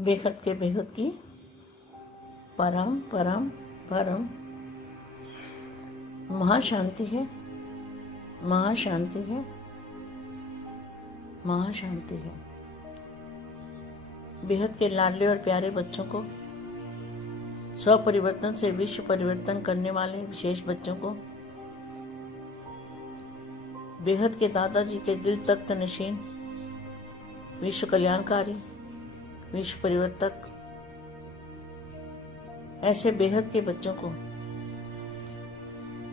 बेहद के बेहद की परम परम परम महाशांति है, महाशांति है, महाशांति है। बेहद के लाडले और प्यारे बच्चों को, स्वपरिवर्तन से विश्व परिवर्तन करने वाले विशेष बच्चों को, बेहद के दादाजी के दिल तख्त नशीन, विश्व कल्याणकारी, विश्व परिवर्तक, ऐसे बेहद के बच्चों को,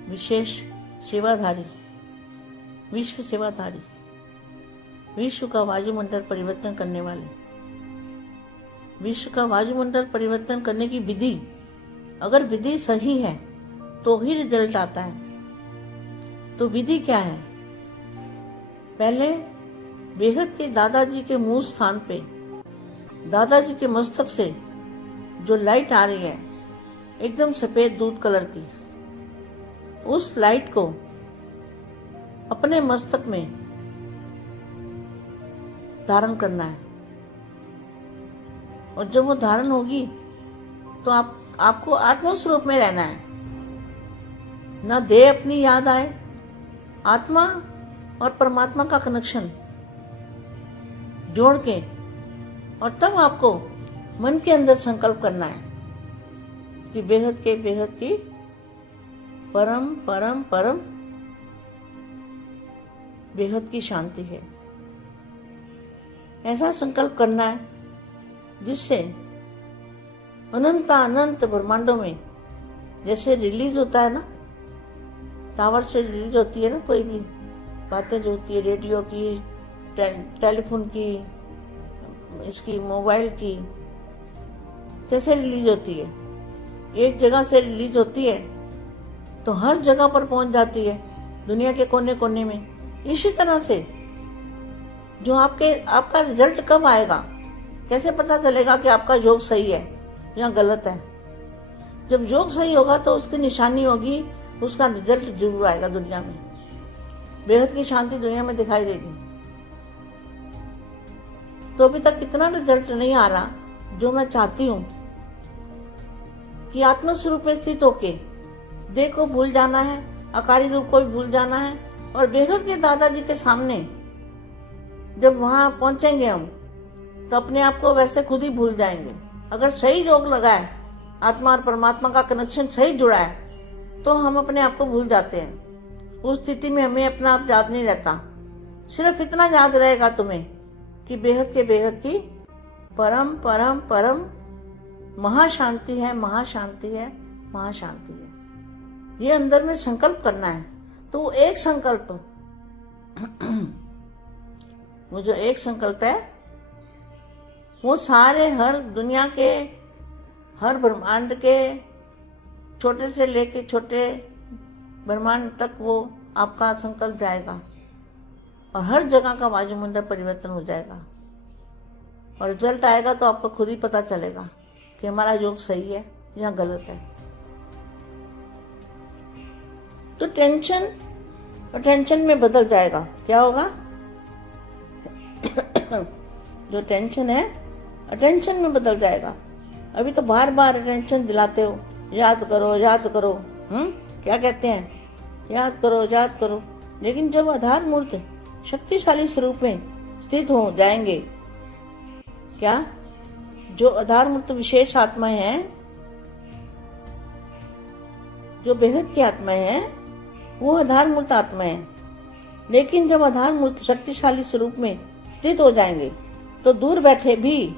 विशेष सेवाधारी, विश्व सेवाधारी, विश्व का वायुमंडल परिवर्तन करने वाले, विश्व का वायुमंडल परिवर्तन करने की विधि, अगर विधि सही है तो ही रिजल्ट आता है। तो विधि क्या है? पहले बेहद के दादाजी के मूल स्थान पे, दादाजी के मस्तक से जो लाइट आ रही है एकदम सफेद दूध कलर की, उस लाइट को अपने मस्तक में धारण करना है। और जब वो धारण होगी तो आपको आत्मा स्वरूप में रहना है, ना देह अपनी याद आए, आत्मा और परमात्मा का कनेक्शन जोड़ के, और तब आपको मन के अंदर संकल्प करना है कि बेहद के बेहद की परम परम परम बेहद की शांति है। ऐसा संकल्प करना है जिससे अनंत अनंत ब्रह्मांडों में, जैसे रिलीज होता है ना, टावर से रिलीज होती है ना कोई भी बातें जो होती है, रेडियो की, टेलीफोन की, इसकी मोबाइल की, कैसे रिलीज होती है, एक जगह से रिलीज होती है तो हर जगह पर पहुंच जाती है, दुनिया के कोने कोने में। इसी तरह से जो आपका रिजल्ट कब आएगा, कैसे पता चलेगा कि आपका योग सही है या गलत है? जब योग सही होगा तो उसकी निशानी होगी, उसका रिजल्ट जरूर आएगा दुनिया में, बेहद की शांति दुनिया में दिखाई देगी। तो अभी तक इतना रिजल्ट नहीं आ रहा जो मैं चाहती हूँ कि आत्म स्वरूप में स्थित होके देह को भूल जाना है, आकारी रूप को भी भूल जाना है, और बेहद के दादाजी के सामने जब वहां पहुंचेंगे हम तो अपने आप को वैसे खुद ही भूल जाएंगे। अगर सही योग लगा है, आत्मा और परमात्मा का कनेक्शन सही जुड़ा है, तो हम अपने आप को भूल जाते हैं। उस स्थिति में हमें अपना आप याद नहीं रहता, सिर्फ इतना याद रहेगा तुम्हें कि बेहद के बेहद की परम परम परम महाशांति है, महाशांति है, महाशांति है। ये अंदर में संकल्प करना है। तो वो एक संकल्प वो जो एक संकल्प है वो सारे, हर दुनिया के, हर ब्रह्मांड के, छोटे से लेके छोटे ब्रह्मांड तक वो आपका संकल्प जाएगा और हर जगह का वायुमंडल परिवर्तन हो जाएगा। और रिजल्ट आएगा तो आपको खुद ही पता चलेगा कि हमारा योग सही है या गलत है। तो टेंशन अटेंशन में बदल जाएगा। क्या होगा? जो टेंशन है अटेंशन में बदल जाएगा। अभी तो बार बार अटेंशन दिलाते हो, याद करो याद करो, क्या कहते हैं, याद करो याद करो। लेकिन जब आधार मूर्त शक्तिशाली स्वरूप में स्थित हो जाएंगे, क्या जो आधार मूर्त विशेष आत्माएं हैं, जो बेहद की आत्माएं हैं, वो आधार मूर्त आत्माएं हैं। लेकिन जब आधार मूर्त शक्तिशाली स्वरूप में स्थित हो जाएंगे तो दूर बैठे भी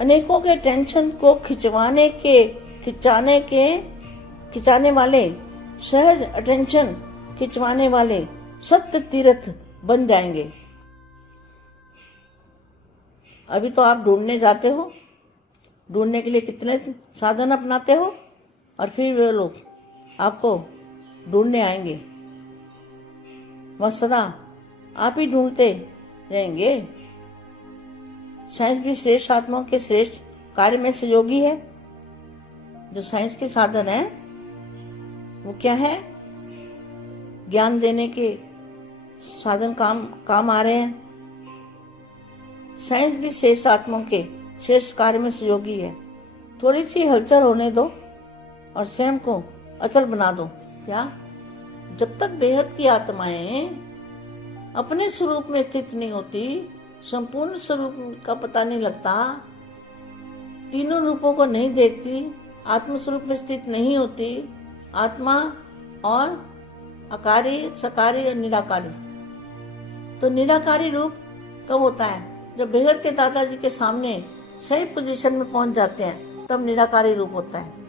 अनेकों के टेंशन को खिंचाने वाले, सहज अटेंशन खिंचवाने वाले सत्य तीर्थ बन जाएंगे। अभी तो आप ढूंढने जाते हो, ढूंढने के लिए कितने साधन अपनाते हो, और फिर वे लोग आपको ढूंढने आएंगे। वह सदा आप ही ढूंढते रहेंगे। साइंस भी श्रेष्ठ आत्माओं के श्रेष्ठ कार्य में सहयोगी है। जो साइंस के साधन है वो क्या है? ज्ञान देने के साधन काम आ रहे हैं। साइंस भी श्रेष्ठ आत्माओं के श्रेष्ठ कार्य में सहयोगी है। थोड़ी सी हलचल होने दो और स्वयं को अचल बना दो। क्या? जब तक बेहद की आत्माएं अपने स्वरूप में स्थित नहीं होती, संपूर्ण स्वरूप का पता नहीं लगता, तीनों रूपों को नहीं देखती, आत्म स्वरूप में स्थित नहीं होती, आत्मा और अकारी, सकारी और निराकारी। तो निराकारी रूप कब होता है? जब बेहद के दादाजी के सामने सही पोजीशन में पहुंच जाते हैं, तब निराकारी रूप होता है।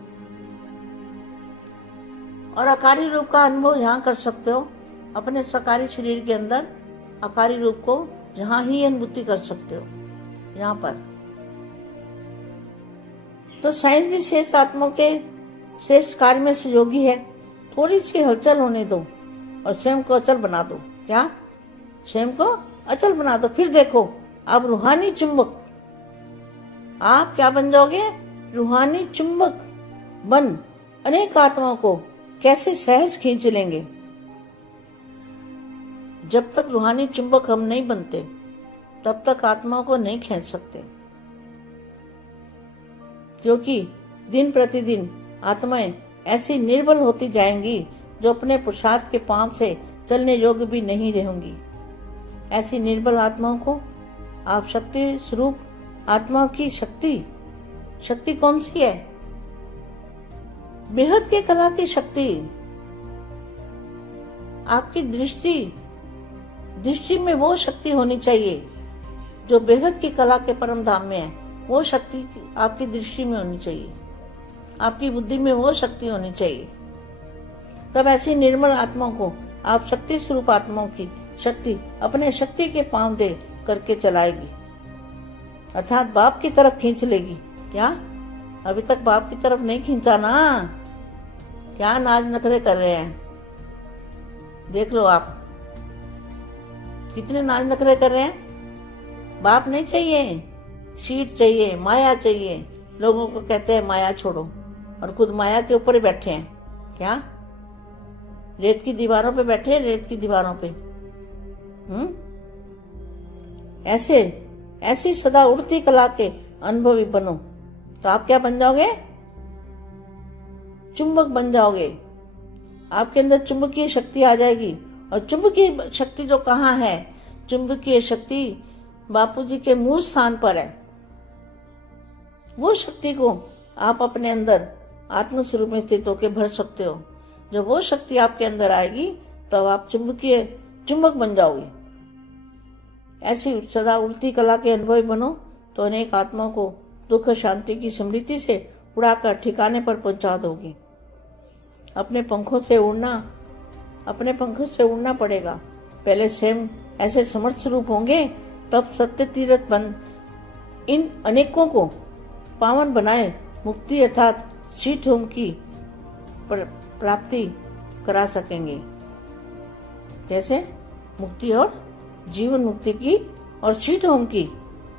और आकारी रूप का अनुभव यहाँ कर सकते हो, अपने सकारी शरीर के अंदर आकारी रूप को यहाँ ही अनुभूति कर सकते हो, यहाँ पर। तो साइंस भी श्रेष्ठ आत्माओं के श्रेष्ठ कार्य में सहयोगी है। थोड़ी सी हलचल होने दो और स्वयं को अचल बना दो। क्या? स्वयं को अचल बना दो। फिर देखो, आप रूहानी चुंबक, आप क्या बन जाओगे? रूहानी चुंबक बन अनेक आत्माओं को कैसे सहज खींच लेंगे। जब तक रूहानी चुंबक हम नहीं बनते, तब तक आत्माओं को नहीं खींच सकते, क्योंकि दिन प्रतिदिन आत्माएं ऐसी निर्बल होती जाएंगी जो अपने पुरुषार्थ के पांव से चलने योग्य भी नहीं रहेंगी। ऐसी निर्बल आत्माओं को आप शक्ति स्वरूप आत्माओं की शक्ति कौन सी है? बेहद के कला की शक्ति। आपकी दृष्टि में वो शक्ति होनी चाहिए जो बेहद की कला के परम धाम में है। वो शक्ति आपकी दृष्टि में होनी चाहिए, आपकी बुद्धि में वो शक्ति होनी चाहिए। तब ऐसी निर्मल आत्माओं को आप शक्ति स्वरूप आत्माओं की शक्ति अपने शक्ति के पांव दे करके चलाएगी, अर्थात बाप की तरफ खींच लेगी। क्या? अभी तक बाप की तरफ नहीं खींचा ना? क्या नाज नखरे कर रहे हैं? देख लो आप कितने नाज नखरे कर रहे हैं। बाप नहीं चाहिए, सीट चाहिए, माया चाहिए। लोगों को कहते हैं माया छोड़ो, और खुद माया के ऊपर ही बैठे हैं। क्या? रेत की दीवारों पे बैठे हैं, रेत की दीवारों पे। ऐसी सदा उड़ती कला के अनुभवी बनो, तो आप क्या बन जाओगे? चुंबक बन जाओगे। आपके अंदर चुंबकीय शक्ति आ जाएगी। और चुंबकीय शक्ति जो कहाँ है? चुंबकीय शक्ति बापूजी के मूल स्थान पर है। वो शक्ति को आप अपने अंदर आत्म स्वरूप में स्थित होकर भर सकते हो। जब वो शक्ति आपके अंदर आएगी, तब आप चुंबक बन जाओगे। ऐसी सदा उड़ती कला के अनुभवी बनो, तो अनेक आत्माओं को दुख शांति की समृद्धि से उड़ाकर ठिकाने पर पहुंचा दोगे। अपने पंखों से उड़ना पड़ेगा। पहले स्वयं ऐसे समर्थ स्वरूप होंगे, तब सत्य तीर्थ बन इन अनेकों को पावन बनाए मुक्ति अर्थात स्वीट होम की प्राप्ति करा सकेंगे। कैसे? मुक्ति और जीवन मुक्ति की और स्वीट होम की।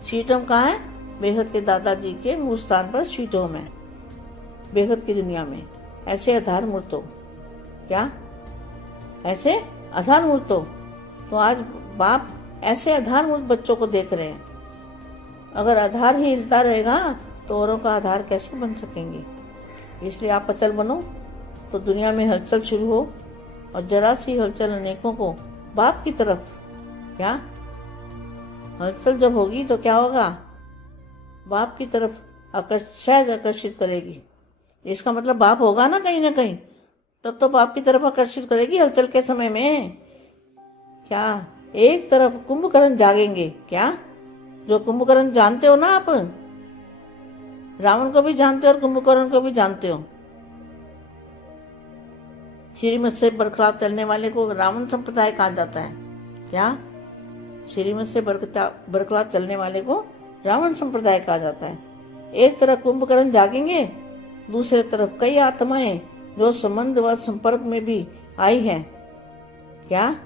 स्वीट होम कहाँ है? बेहद के दादाजी के मूल स्थान पर स्वीट होम है, बेहद की दुनिया में। ऐसे आधार मूर्त हो। क्या? ऐसे आधार मूर्त हो। तो आज बाप ऐसे आधार मूर्त बच्चों को देख रहे हैं। अगर आधार ही हिलता रहेगा तो औरों का आधार कैसे बन सकेंगे? इसलिए आप अचल बनो, तो दुनिया में हलचल शुरू हो, और जरा सी हलचल अनेकों को बाप की तरफ। क्या? हलचल जब होगी तो क्या होगा? बाप की तरफ सहज आकर्षित करेगी। इसका मतलब बाप होगा ना कहीं, तब तो बाप की तरफ आकर्षित करेगी हलचल के समय में। क्या? एक तरफ कुंभकर्ण जागेंगे। क्या? जो कुंभकर्ण जानते हो ना आप, रावण को भी जानते हो और कुंभकर्ण को भी जानते हो। श्रीमत से बरखलाफ चलने वाले को रावण संप्रदाय कहा जाता है। क्या? श्रीमत से बरखलाफ चलने वाले को रावण संप्रदाय कहा जाता है। एक तरफ कुंभकर्ण जागेंगे, दूसरे तरफ कई आत्माएं जो संबंध व संपर्क में भी आई है। क्या?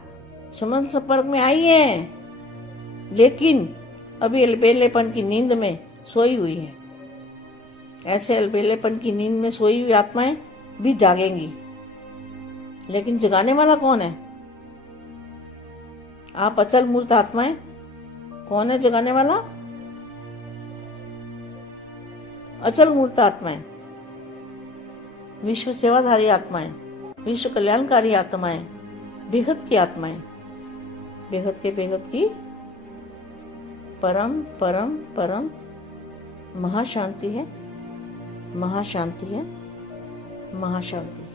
संबंध संपर्क में आई है, लेकिन अभी अलबेलेपन की नींद में सोई हुई है। ऐसे अलबेलेपन की नींद में सोई हुई आत्माएं भी जागेंगी, लेकिन जगाने वाला कौन है? आप अचल मूर्त आत्माएं कौन है जगाने वाला? अचल मूर्त आत्माएं, विश्व सेवाधारी आत्माएं, विश्व कल्याणकारी आत्माएं, बेहद की आत्माएं, बेहद के बेहद की परम परम परम महाशांति है, महाशांति है, महाशांति।